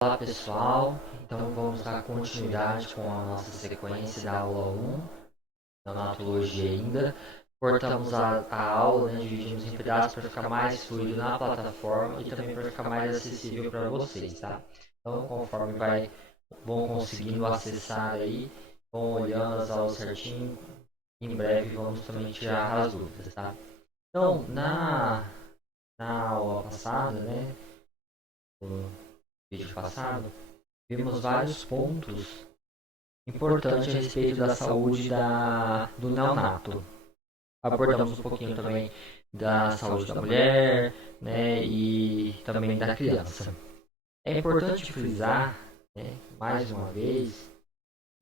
Olá pessoal, então vamos dar continuidade com a nossa sequência da aula 1, da natologia ainda. Cortamos a aula, né, dividimos em pedaços para ficar mais fluido na plataforma e também para ficar mais acessível para vocês, tá? Então conforme vão conseguindo acessar aí, vão olhando as aulas certinho, em breve vamos também tirar as dúvidas, tá? Então, na aula passada, né, no vídeo passado, vimos vários pontos importantes a respeito da saúde do neonato. Abordamos um pouquinho também da saúde da mulher, né, e também da criança. É importante frisar, né, mais uma vez,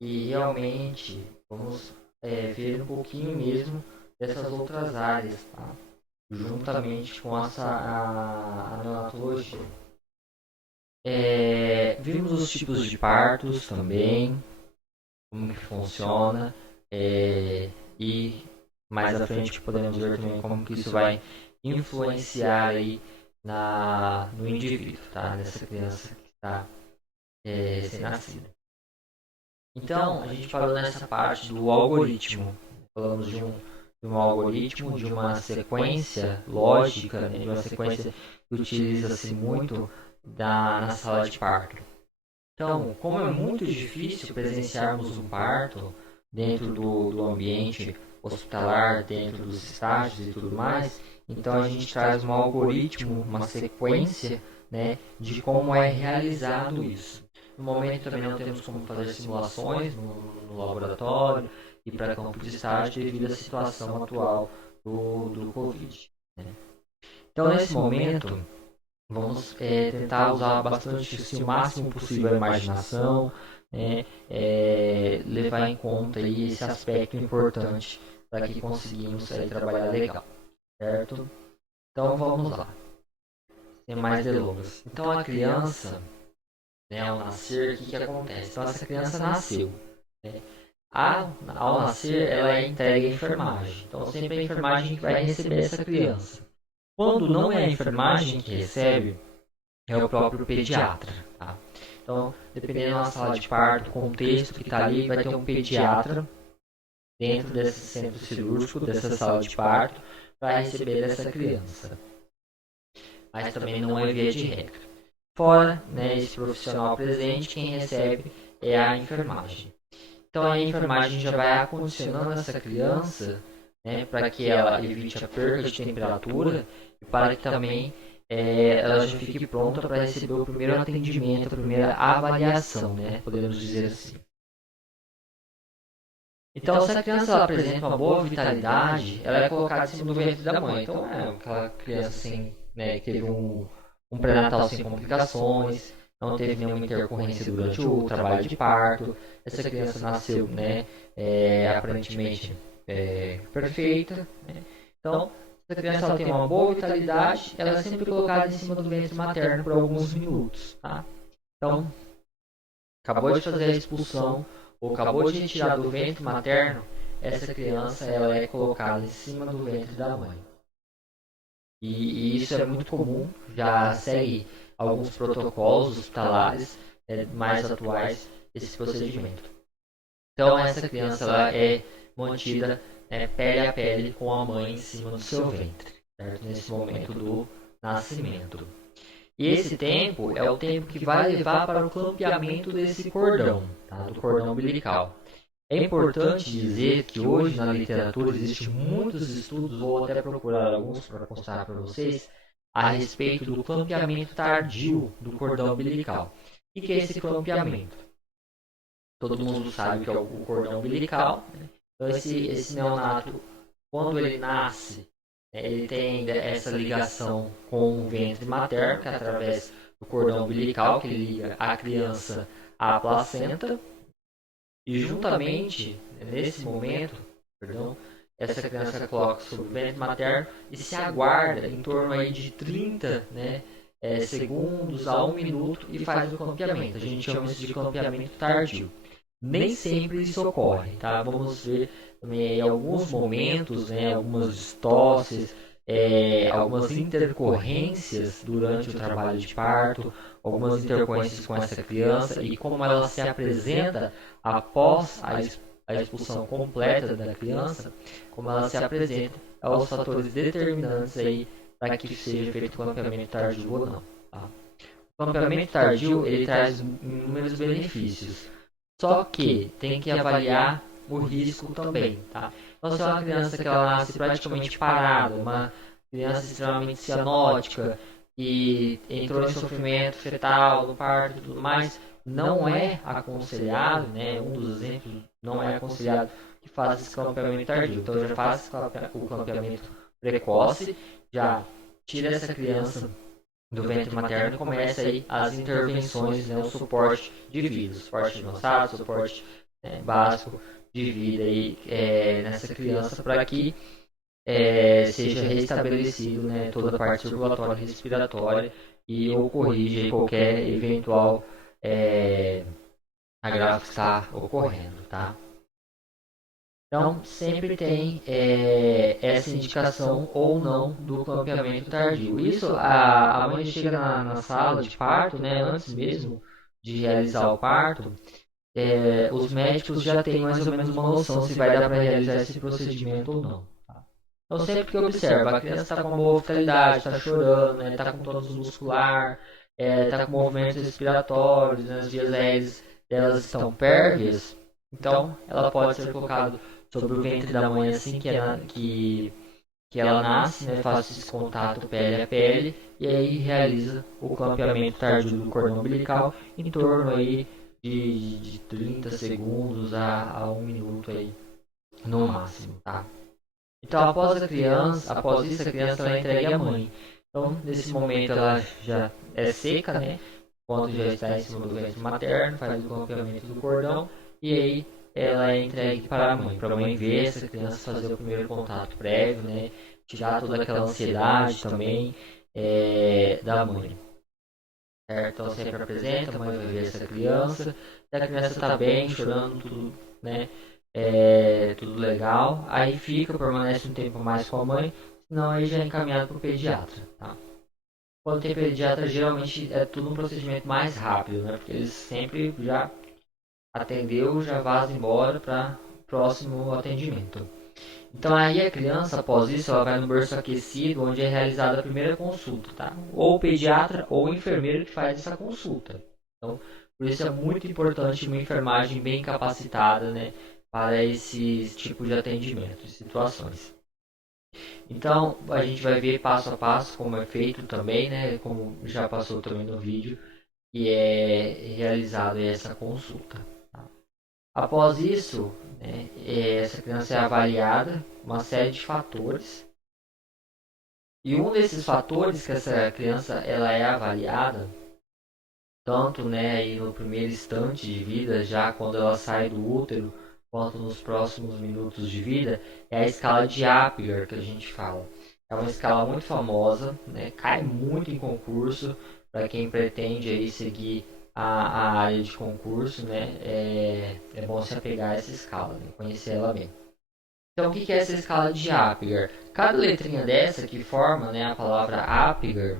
que realmente vamos ver um pouquinho mesmo dessas outras áreas, tá? Juntamente com a neonatologia. Vimos os tipos de partos também, como que funciona, e mais à frente podemos ver também como que isso vai influenciar aí no indivíduo, tá? Nessa criança que está recém-nascida. Então, a gente falou nessa parte do algoritmo. Falamos de um algoritmo, de uma sequência lógica, né? De uma sequência que utiliza-se muito na sala de parto. Então, como é muito difícil presenciarmos um parto dentro do ambiente hospitalar, dentro dos estágios e tudo mais, então a gente traz um algoritmo, uma sequência, né, de como é realizado isso. No momento também não temos como fazer simulações no laboratório e para campo de estágio devido à situação atual do Covid, né? Então, nesse momento, vamos tentar usar bastante, assim, o máximo possível a imaginação, né, levar em conta aí esse aspecto importante para que conseguimos aí, trabalhar legal, certo? Então vamos lá, sem mais delongas. Então a criança, né, ao nascer, o que acontece? Então essa criança nasceu, né? Ao nascer, ela é entregue à enfermagem. Então sempre a enfermagem que vai receber essa criança. Quando não é a enfermagem que recebe, é o próprio pediatra. Tá? Então, dependendo da sala de parto, o contexto que está ali, vai ter um pediatra dentro desse centro cirúrgico, dessa sala de parto, para receber essa criança. Mas também não é via de regra. Fora, né, esse profissional presente, quem recebe é a enfermagem. Então a enfermagem já vai acondicionando essa criança, né, para que ela evite a perda de temperatura e para que também ela já fique pronta para receber o primeiro atendimento, a primeira avaliação, né, podemos dizer assim. Então, se a criança ela apresenta uma boa vitalidade, ela é colocada em cima do ventre da mãe. Então, é aquela criança assim, né, que teve um pré-natal sem complicações, não teve nenhuma intercorrência durante o trabalho de parto. Essa criança nasceu, né, aparentemente perfeita. Né? Então, se a criança ela tem uma boa vitalidade, ela é sempre colocada em cima do ventre materno por alguns minutos. Tá? Então, acabou de fazer a expulsão ou acabou de retirar do ventre materno, essa criança ela é colocada em cima do ventre da mãe. E isso é muito comum, já segue alguns protocolos hospitalares mais atuais esse procedimento. Então essa criança ela é mantida pele a pele com a mãe em cima do seu ventre, certo? Nesse momento do nascimento. E esse tempo é o tempo que vai levar para o clampeamento desse cordão, tá? Do cordão umbilical. É importante dizer que hoje na literatura existem muitos estudos, vou até procurar alguns para mostrar para vocês, a respeito do clampeamento tardio do cordão umbilical. O que é esse clampeamento? Todo mundo sabe que é o cordão umbilical. Né? Então esse neonato, quando ele nasce, ele tem essa ligação com o ventre materno, que é através do cordão umbilical, que liga a criança à placenta. E juntamente, nesse momento, perdão, essa criança coloca sobre o ventre materno e se aguarda em torno aí de 30, né, segundos a 1 minuto e faz o clampeamento. A gente chama isso de clampeamento tardio. Nem sempre isso ocorre, tá? Vamos ver também alguns momentos, né, algumas tosses, algumas intercorrências durante o trabalho de parto, algumas intercorrências com essa criança e como ela se apresenta após a expulsão completa da criança, como ela se apresenta, é os fatores determinantes aí para que seja feito o clampeamento tardio ou não. Tá? O clampeamento tardio ele traz inúmeros benefícios, só que tem que avaliar o risco também. Tá? Então, se é uma criança que ela nasce praticamente parada, uma criança extremamente cianótica, e entrou em sofrimento fetal no parto e tudo mais, não é aconselhado, né? Um dos exemplos, não é aconselhado que faça esse clampeamento tardio. Então já faz o clampeamento precoce, já tira essa criança do ventre materno e começa aí as intervenções, né? O suporte de vida, suporte avançado, suporte básico de vida aí, nessa criança para que seja restabelecido, né, toda a parte circulatória e respiratória e ou corrija qualquer eventual agravo que está ocorrendo, tá? Então, sempre tem essa indicação ou não do clampeamento tardio. Isso, a mãe chega na sala de parto, né, antes mesmo de realizar o parto, os médicos já têm mais ou menos uma noção se vai dar para realizar esse procedimento ou não. Então, sempre que observa, a criança está com uma boa vitalidade, está chorando, está com tônus muscular, está com movimentos respiratórios, né, as vias aéreas delas estão pérvias, então ela pode ser colocada sobre o ventre da mãe assim que ela nasce, né, faz esse contato pele a pele e aí realiza o clampeamento tardio do cordão umbilical em torno aí de 30 segundos a 1 minuto aí no máximo, tá? Então, após isso, a criança ela é entregue à mãe. Então, nesse momento, ela já é seca, né? Quando já está em cima do ventre materno, faz o clampeamento do cordão e aí ela é entregue para a mãe ver essa criança fazer o primeiro contato prévio, né? Tirar toda aquela ansiedade também da mãe. Certo? Então, sempre apresenta, a mãe vai ver essa criança, se a criança está bem, chorando, tudo, né? Tudo legal, aí permanece um tempo mais com a mãe, senão aí já é encaminhado para o pediatra, tá? Quando tem pediatra, geralmente é tudo um procedimento mais rápido, né? Porque eles sempre já atendeu, já vaza embora para próximo atendimento. Então aí a criança, após isso, ela vai no berço aquecido, onde é realizada a primeira consulta, tá? Ou o pediatra ou o enfermeiro que faz essa consulta. Então, por isso é muito importante uma enfermagem bem capacitada, né? Para esse tipo de atendimento e situações. Então, a gente vai ver passo a passo como é feito também, né? Como já passou também no vídeo, e é realizada essa consulta. Tá? Após isso, né, essa criança é avaliada uma série de fatores. E um desses fatores que essa criança ela é avaliada, tanto né, aí no primeiro instante de vida, já quando ela sai do útero, quanto nos próximos minutos de vida, é a escala de Apgar que a gente fala. É uma escala muito famosa, né? Cai muito em concurso para quem pretende aí seguir a área de concurso, né? É bom se apegar a essa escala, né? Conhecer ela bem. Então, o que é essa escala de Apgar? Cada letrinha dessa que forma, né, a palavra Apgar,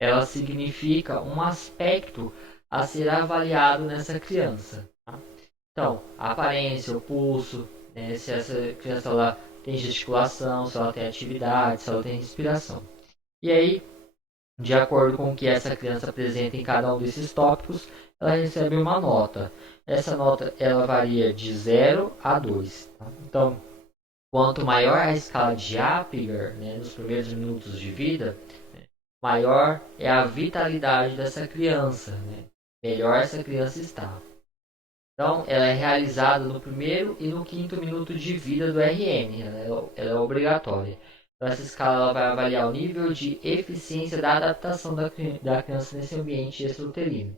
ela significa um aspecto a ser avaliado nessa criança. Tá? Então, a aparência, o pulso, né, se essa criança ela tem gesticulação, se ela tem atividade, se ela tem respiração. E aí, de acordo com o que essa criança apresenta em cada um desses tópicos, ela recebe uma nota. Essa nota ela varia de 0 a 2. Tá? Então, quanto maior a escala de Apgar, né, nos primeiros minutos de vida, maior é a vitalidade dessa criança, né? Melhor essa criança está. Então, ela é realizada no primeiro e no quinto minuto de vida do RN, ela é obrigatória. Então, essa escala ela vai avaliar o nível de eficiência da adaptação da criança nesse ambiente extrauterino.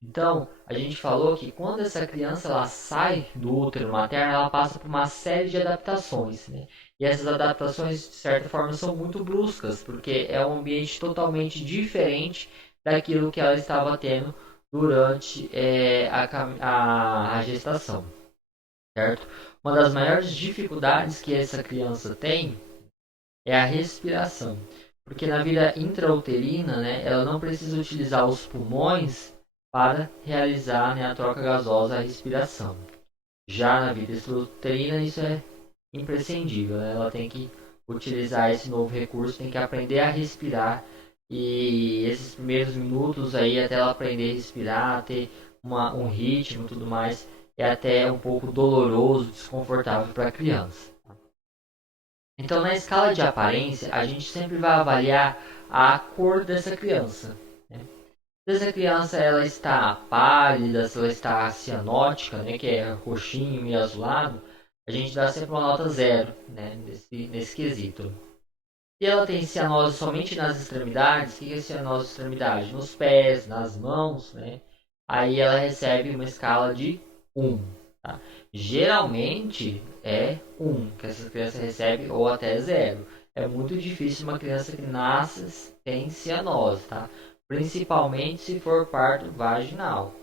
Então, a gente falou que quando essa criança ela sai do útero materno, ela passa por uma série de adaptações, né? E essas adaptações, de certa forma, são muito bruscas, porque é um ambiente totalmente diferente daquilo que ela estava tendo durante a gestação, certo? Uma das maiores dificuldades que essa criança tem é a respiração, Porque na vida intrauterina, né, ela não precisa utilizar os pulmões para realizar, né, a troca gasosa, a respiração. Já na vida extrauterina, isso é imprescindível, né? Ela tem que utilizar esse novo recurso, tem que aprender a respirar. E esses primeiros minutos aí, até ela aprender a respirar, ter um ritmo e tudo mais, é até um pouco doloroso, desconfortável para a criança. Então, na escala de aparência, a gente sempre vai avaliar a cor dessa criança. Né? Se essa criança ela está pálida, se ela está cianótica, né, que é roxinho e azulado, a gente dá sempre uma nota zero, né, nesse quesito. Se ela tem cianose somente nas extremidades, o que é cianose de extremidade? Nos pés, nas mãos, né? Aí ela recebe uma escala de 1. Tá? Geralmente é 1 que essa criança recebe ou até 0. É muito difícil uma criança que nasce tem cianose, tá? Principalmente se for parto vaginal.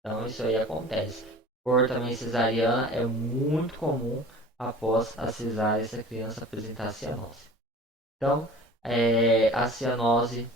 Então isso aí acontece. Por também cesariana é muito comum após a cesárea essa criança apresentar cianose. Então, a cianose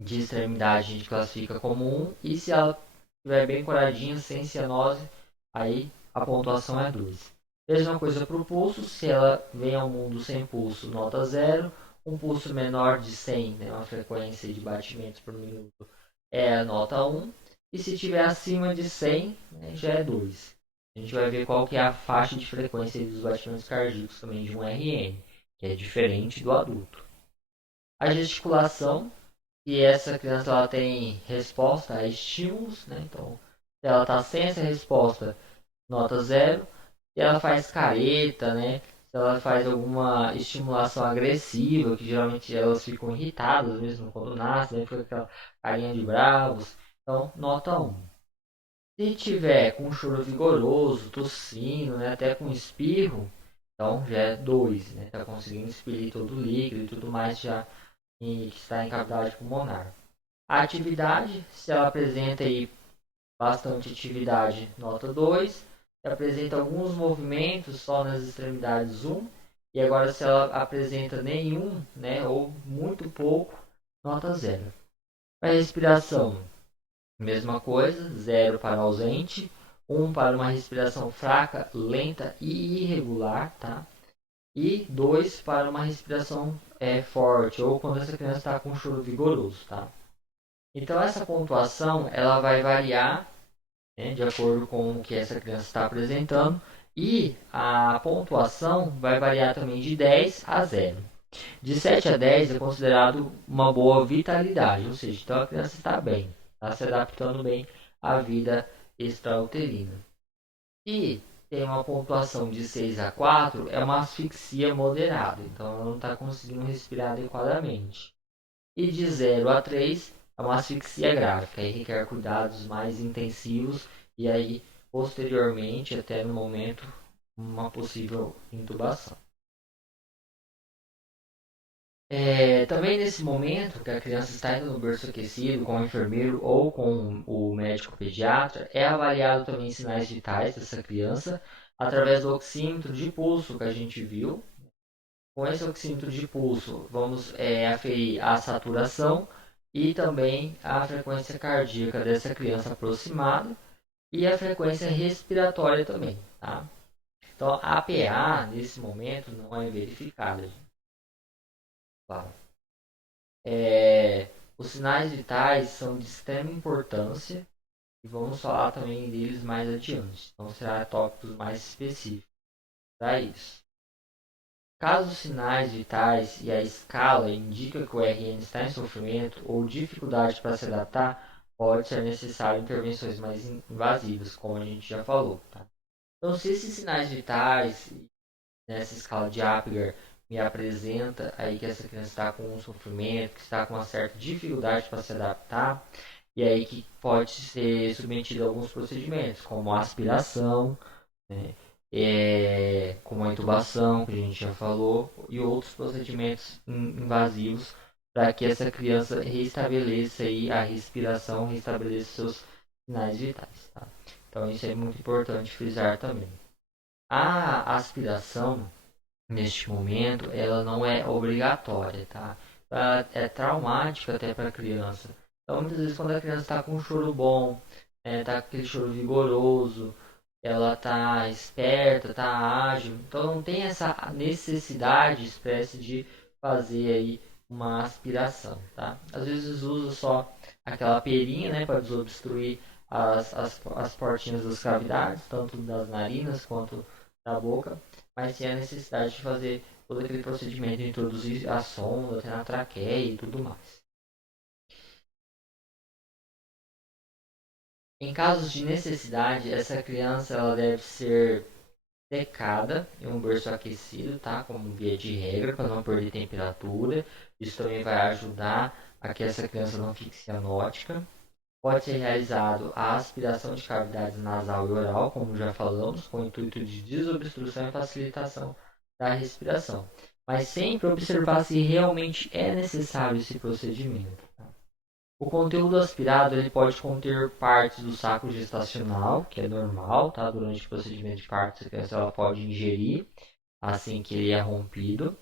de extremidade a gente classifica como 1 e se ela estiver bem curadinha, sem cianose, aí a pontuação é 2. Mesma coisa para o pulso, se ela vem ao mundo sem pulso, nota 0. Um pulso menor de 100, né, uma frequência de batimentos por minuto, é a nota 1. E se estiver acima de 100, né, já é 2. A gente vai ver qual que é a faixa de frequência dos batimentos cardíacos também de um RM, que é diferente do adulto. A gesticulação, e essa criança ela tem resposta a estímulos, né? Então, se ela está sem essa resposta, nota 0. Se ela faz careta, né? Se ela faz alguma estimulação agressiva, que geralmente elas ficam irritadas mesmo quando nascem, né? Fica aquela carinha de bravos. Então, nota 1. Se tiver com choro vigoroso, tossindo, né? Até com espirro, então já é 2, né? Tá conseguindo expelir todo o líquido e tudo mais já que está em cavidade pulmonar. A atividade, se ela apresenta aí bastante atividade, nota 2. Se apresenta alguns movimentos só nas extremidades, 1. E agora se ela apresenta nenhum, né, ou muito pouco, nota 0. A respiração, mesma coisa, 0 para ausente, 1 para uma respiração fraca, lenta e irregular, tá? E 2 para uma respiração forte, ou quando essa criança está com choro vigoroso, tá? Então essa pontuação ela vai variar, né, de acordo com o que essa criança está apresentando, e a pontuação vai variar também de 10 a 0. De 7 a 10 é considerado uma boa vitalidade, ou seja, então a criança está bem, está se adaptando bem à vida extrauterina. E tem uma pontuação de 6 a 4, é uma asfixia moderada, então ela não está conseguindo respirar adequadamente. E de 0 a 3 é uma asfixia grave, que aí requer cuidados mais intensivos e aí posteriormente, até no momento, uma possível intubação. Também nesse momento que a criança está indo no berço aquecido com o enfermeiro ou com o médico pediatra, é avaliado também sinais vitais dessa criança através do oxímetro de pulso que a gente viu. Com esse oxímetro de pulso, vamos aferir a saturação e também a frequência cardíaca dessa criança aproximada e a frequência respiratória também, tá? Então, a APA, nesse momento, não é verificada. Claro. Os sinais vitais são de extrema importância e vamos falar também deles mais adiante. Então, será tópicos mais específicos para isso. Caso os sinais vitais e a escala indiquem que o RN está em sofrimento ou dificuldade para se adaptar, pode ser necessário intervenções mais invasivas, como a gente já falou. Tá? Então, se esses sinais vitais nessa escala de Apgar me apresenta aí que essa criança está com um sofrimento, que está com uma certa dificuldade para se adaptar, e aí que pode ser submetido a alguns procedimentos, como a aspiração, né? Como a intubação, que a gente já falou, e outros procedimentos invasivos para que essa criança restabeleça aí a respiração, restabeleça seus sinais vitais. Tá? Então isso é muito importante frisar também. A aspiração neste momento, ela não é obrigatória, tá? Ela é traumática até para a criança. Então, muitas vezes, quando a criança está com um choro bom, tá com aquele choro vigoroso, ela tá esperta, tá ágil, então não tem essa necessidade expressa de fazer aí uma aspiração, tá? Às vezes usa só aquela perinha, né, para desobstruir as portinhas das cavidades, tanto das narinas quanto da boca, mas tem a necessidade de fazer todo aquele procedimento de introduzir a sonda até na traqueia e tudo mais. Em casos de necessidade, essa criança ela deve ser secada em um berço aquecido, tá? Como via de regra, para não perder temperatura. Isso também vai ajudar a que essa criança não fique cianótica. Pode ser realizado a aspiração de cavidades nasal e oral, como já falamos, com o intuito de desobstrução e facilitação da respiração. Mas sempre observar se realmente é necessário esse procedimento. O conteúdo aspirado ele pode conter partes do saco gestacional, que é normal, tá? Durante o procedimento de parto, a criança ela pode ingerir assim que ele é rompido.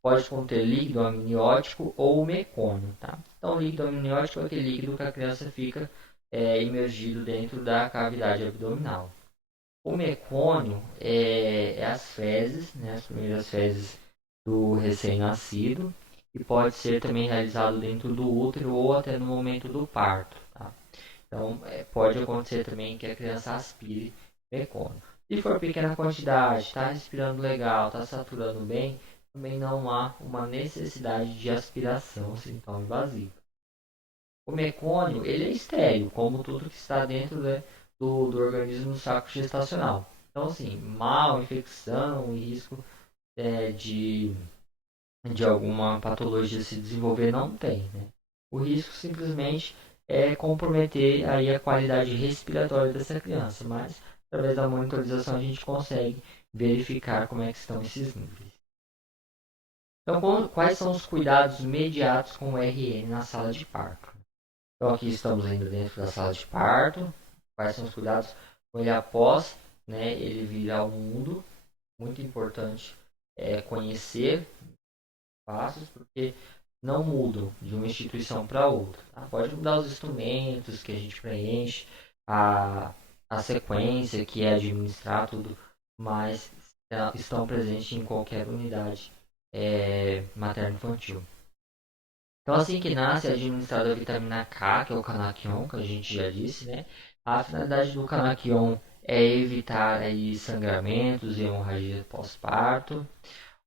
Pode conter líquido amniótico ou mecônio, tá? Então, o líquido amniótico é aquele líquido que a criança fica imergido dentro da cavidade abdominal. O mecônio é as fezes, né? As primeiras fezes do recém-nascido e pode ser também realizado dentro do útero ou até no momento do parto, tá? Então, pode acontecer também que a criança aspire mecônio. Se for pequena quantidade, está respirando legal, está saturando bem, também não há uma necessidade de aspiração assim tão invasiva. O mecônio, ele é estéril, como tudo que está dentro, né, do organismo do saco gestacional. Então, assim, mal, infecção e risco de alguma patologia se desenvolver não tem, né? O risco simplesmente é comprometer aí a qualidade respiratória dessa criança, mas através da monitorização a gente consegue verificar como é que estão esses níveis. Então, quais são os cuidados imediatos com o RN na sala de parto? Então, aqui estamos ainda dentro da sala de parto. Quais são os cuidados com ele após, né, ele vir ao mundo? Muito importante conhecer passos, porque não mudam de uma instituição para outra. Tá? Pode mudar os instrumentos que a gente preenche, a, a sequência que é administrar tudo, mas estão presentes em qualquer unidade materno-infantil. Então, assim que nasce, é administrada a vitamina K, que é o Canaquion, que a gente já disse, né? A finalidade do Canaquion é evitar aí sangramentos e hemorragia pós-parto.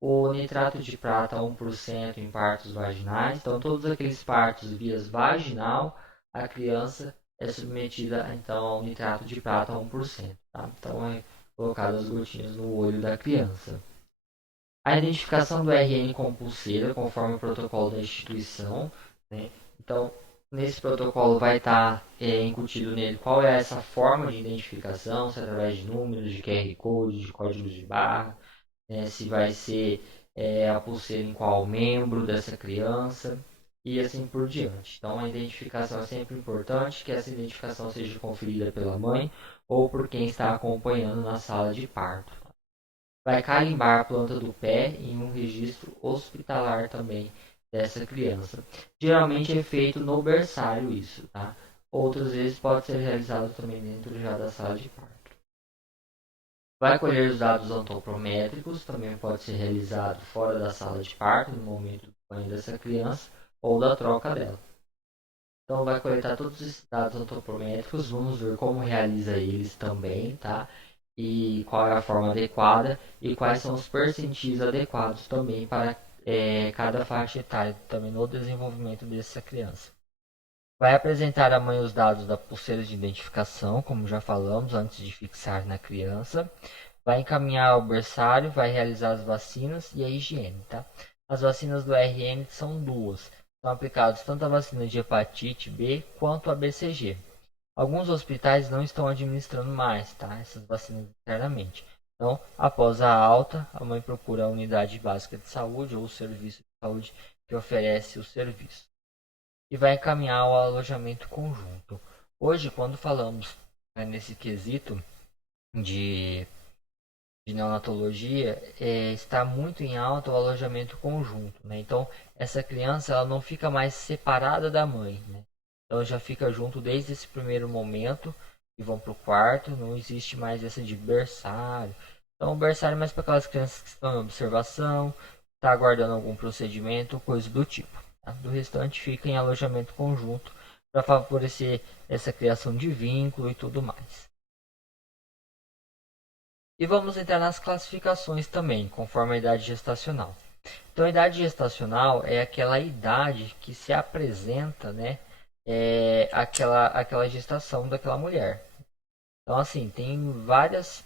O nitrato de prata 1% em partos vaginais. Então, todos aqueles partos vias vaginal, a criança é submetida então ao nitrato de prata 1%. Tá? Então, é colocado as gotinhas no olho da criança. A identificação do RN com pulseira, conforme o protocolo da instituição. Né? Então, nesse protocolo vai estar incutido nele qual é essa forma de identificação, se é através de números, de QR Code, de códigos de barra, se vai ser a pulseira em qual membro dessa criança e assim por diante. Então a identificação é sempre importante, que essa identificação seja conferida pela mãe ou por quem está acompanhando na sala de parto. Vai carimbar a planta do pé em um registro hospitalar também dessa criança. Geralmente é feito no berçário isso, tá? Outras vezes pode ser realizado também dentro já da sala de parto. Vai colher os dados antropométricos, também pode ser realizado fora da sala de parto, no momento do banho dessa criança ou da troca dela. Então vai coletar todos esses dados antropométricos, vamos ver como realiza eles também, tá? E qual é a forma adequada e quais são os percentis adequados também para cada faixa etária, também no desenvolvimento dessa criança. Vai apresentar à mãe os dados da pulseira de identificação, como já falamos, antes de fixar na criança. Vai encaminhar ao berçário, vai realizar as vacinas e a higiene, tá? As vacinas do RN são duas. São aplicadas tanto a vacina de hepatite B quanto a BCG. Alguns hospitais não estão administrando mais, tá? Essas vacinas internamente. Então, após a alta, a mãe procura a unidade básica de saúde ou o serviço de saúde que oferece o serviço. E vai encaminhar ao alojamento conjunto. Hoje, quando falamos nesse quesito de de neonatologia, está muito em alta o alojamento conjunto, né? Então, essa criança ela não fica mais separada da mãe, né? Então, já fica junto desde esse primeiro momento e vão para o quarto, não existe mais essa de berçário. Então, o berçário é mais para aquelas crianças que estão em observação, está aguardando algum procedimento, coisa do tipo. Tá? Do restante, fica em alojamento conjunto para favorecer essa criação de vínculo e tudo mais. E vamos entrar nas classificações também, conforme a idade gestacional. Então, a idade gestacional é aquela idade que se apresenta, né, aquela gestação daquela mulher. Então, assim, tem várias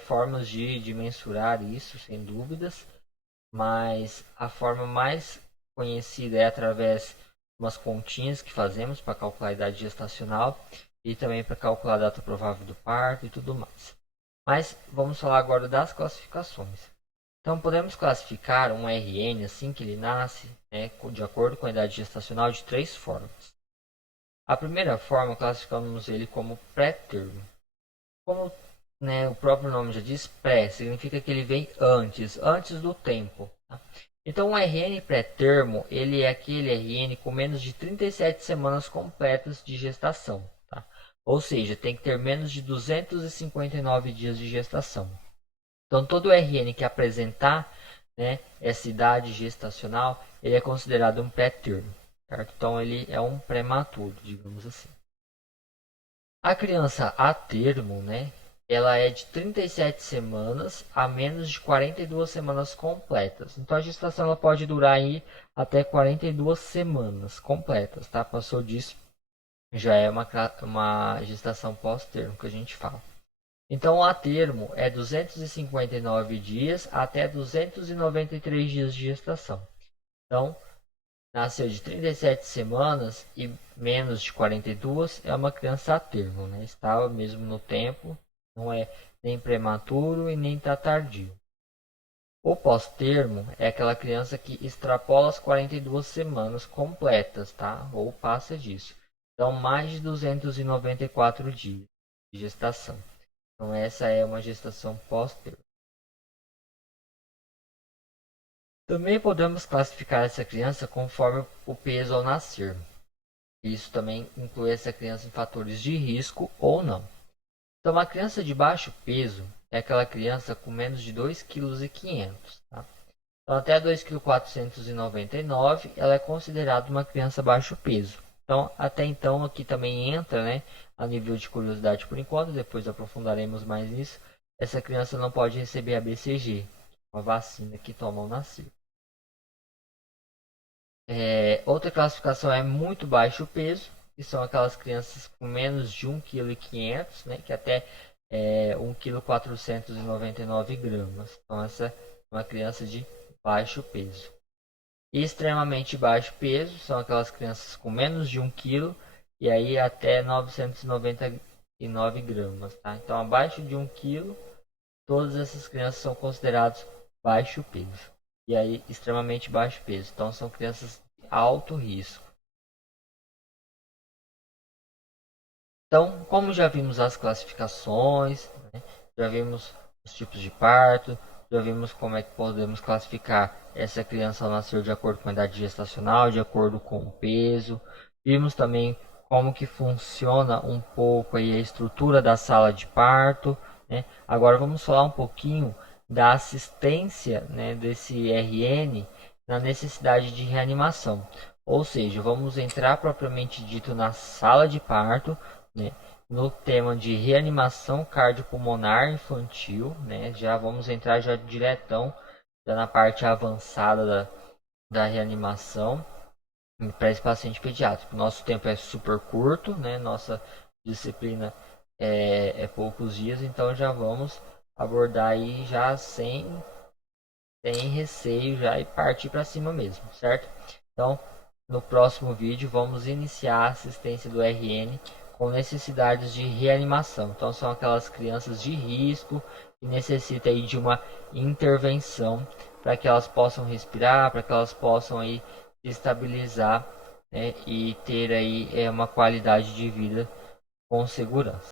formas de mensurar isso, sem dúvidas, mas a forma mais conhecida é através de umas continhas que fazemos para calcular a idade gestacional e também para calcular a data provável do parto e tudo mais. Mas vamos falar agora das classificações. Então podemos classificar um RN assim que ele nasce, né, de acordo com a idade gestacional, de três formas. A primeira forma classificamos ele como pré-termo. Como, né, o próprio nome já diz, pré significa que ele vem antes do tempo. Tá? Então o RN pré-termo ele é aquele RN com menos de 37 semanas completas de gestação. Tá? Ou seja, tem que ter menos de 259 dias de gestação. Então, todo RN que apresentar, né, essa idade gestacional, ele é considerado um pré-termo. Então, ele é um prematuro, digamos assim. A criança a termo, né, ela é de 37 semanas a menos de 42 semanas completas. Então, a gestação ela pode durar aí até 42 semanas completas. Tá? Passou disso, já é uma gestação pós-termo que a gente fala. Então, a termo é 259 dias até 293 dias de gestação. Então, nasceu de 37 semanas e menos de 42 é uma criança a termo, né? Estava mesmo no tempo, não é nem prematuro e nem está tardio. O pós-termo é aquela criança que extrapola as 42 semanas completas, tá? Ou passa disso. Então, mais de 294 dias de gestação. Então, essa é uma gestação pós-termo. Também podemos classificar essa criança conforme o peso ao nascer. Isso também inclui essa criança em fatores de risco ou não. Então, uma criança de baixo peso é aquela criança com menos de 2,5 kg. Tá? Então, até 2,499 kg, ela é considerada uma criança baixo peso. Então, até então, aqui também entra, né, a nível de curiosidade por enquanto, depois aprofundaremos mais nisso. Essa criança não pode receber a BCG, uma vacina que toma ao nascer. Outra classificação é muito baixo peso, que são aquelas crianças com menos de 1,5 kg, né, que até 1,499 kg. Então, essa é uma criança de baixo peso. E extremamente baixo peso são aquelas crianças com menos de 1 kg e aí até 999 gramas. Tá? Então, abaixo de 1 kg, todas essas crianças são consideradas baixo peso. E aí, extremamente baixo peso. Então, são crianças de alto risco. Então, como já vimos as classificações, né, já vimos os tipos de parto, já vimos como é que podemos classificar essa criança ao nascer de acordo com a idade gestacional, de acordo com o peso. Vimos também como que funciona um pouco aí a estrutura da sala de parto. Né? Agora vamos falar um pouquinho da assistência, né, desse RN na necessidade de reanimação. Ou seja, vamos entrar propriamente dito na sala de parto, né, no tema de reanimação cardiopulmonar infantil, né, já vamos entrar já diretão já na parte avançada da reanimação para esse paciente pediátrico. Nosso tempo é super curto, né, nossa disciplina é poucos dias, então já vamos abordar aí já sem receio já e partir para cima mesmo, certo? Então, no próximo vídeo vamos iniciar a assistência do RN com necessidades de reanimação. Então, são aquelas crianças de risco que necessitam aí de uma intervenção para que elas possam respirar, para que elas possam aí se estabilizar, né, e ter aí uma qualidade de vida com segurança.